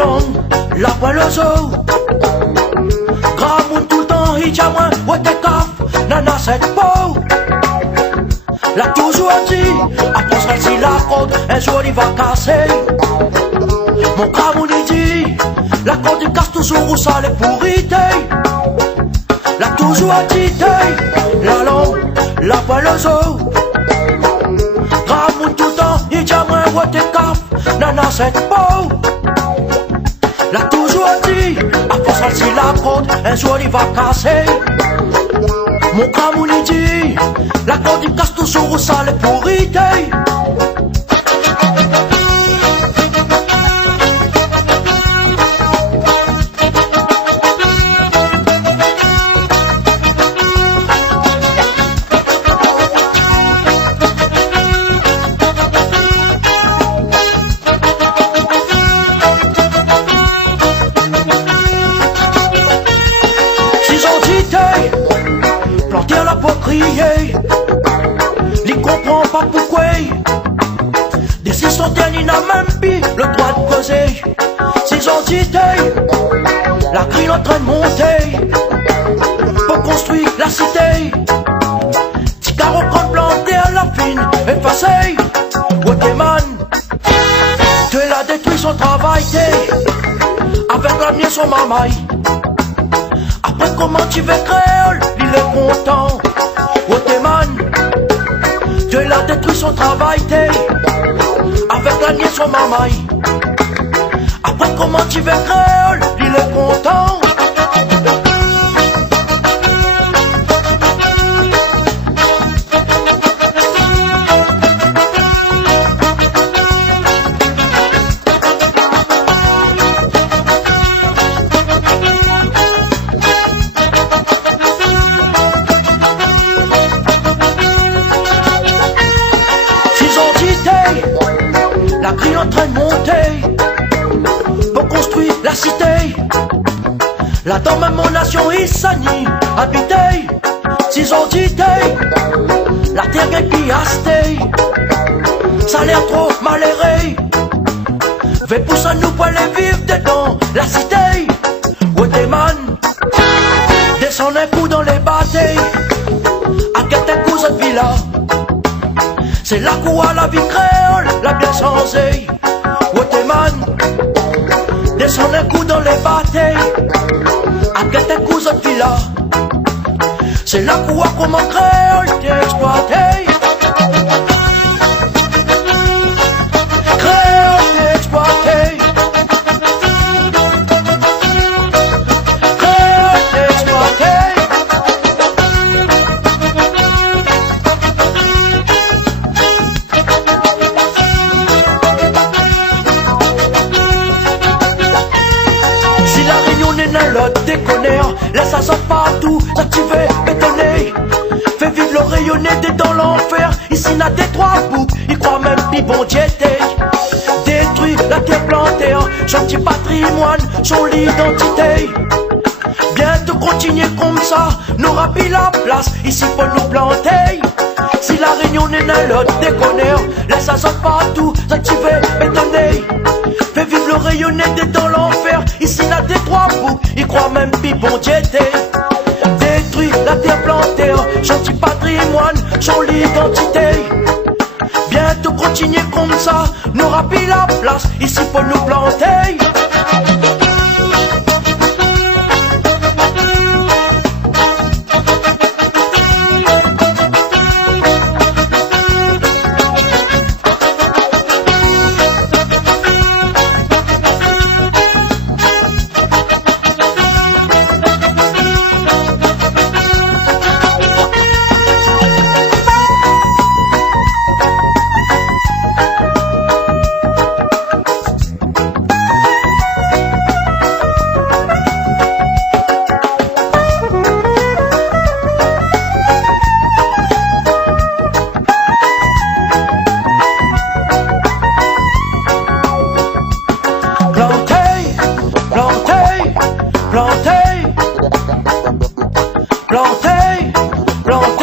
langue, la poêle au zoo. Gramoun tout le temps, il tient moins, ouais t'es caf, nana cette peau. L'a toujours dit, après celle-ci la côte, un jour il va casser. Mon Gramoun il dit, la côte il casse toujours où ça les pourrité. L'a toujours dit, la langue, la poêle au zoo. Gramoun tout le temps, il tient moins, ouais t'es caf, nana cette peau. L'a toujours dit, après celle-ci la côte, un jour il va casser. Mon Gramoun il dit, la côte il casse toujours où ça les pourrité. Planter la peau crier, il comprend pas pourquoi. Des 600 il n'a même plus le droit de causer. Ses entités, la grille en train de monter pour construire la cité. Ticaro compte planter à la fine, effacé. Waterman, tu l'as détruit son travail, avec la mienne son mamaille. Après comment tu veux créole, il est content. Waterman, Dieu l'a détruit son travail, avec la nièce son mamaille. Après comment tu veux créole, il est content. La grille en train de monter pour construire la cité. Là dans même mon nation Issani habité. Six entités, la terre est piastée. Ça a l'air trop maléré. Vais pour ça nous pas les vivre dedans la cité. Waterman, descend un coup dans les bâtés. À quelques coups de villa. C'est là qu'où a la vie créole, la bien changée. Waterman, descend un coup dans les bâtés. À quelques coups de villa. C'est là qu'où a comment créole t'es exploité. Créole t'es exploité. Créole t'es exploité. Si la réunion n'est dans l'autre déconneur, laisse ça sorte partout, s'activer, bétonner. Fais vivre le rayonner dans l'enfer. Ici n'a des trois boucs, ils croient même pis bon Dieu t'es. Détruit la terre plantée, son petit patrimoine, son identité. Bientôt continuer comme ça, n'aura plus la place ici pour nous planter. Si la réunion n'est dans l'autre déconneur, laisse ça sorte partout, s'activer, bétonner. Fais vivre le rayonner dans l'enfer. Ici n'a des trois boucs, ils croient même pis bon Dieu t'es. Détruit la terre plantée, son petit patrimoine, son identité. Bientôt continuer comme ça, n'aura plus la place ici pour nous planter. Planter, planter, planter.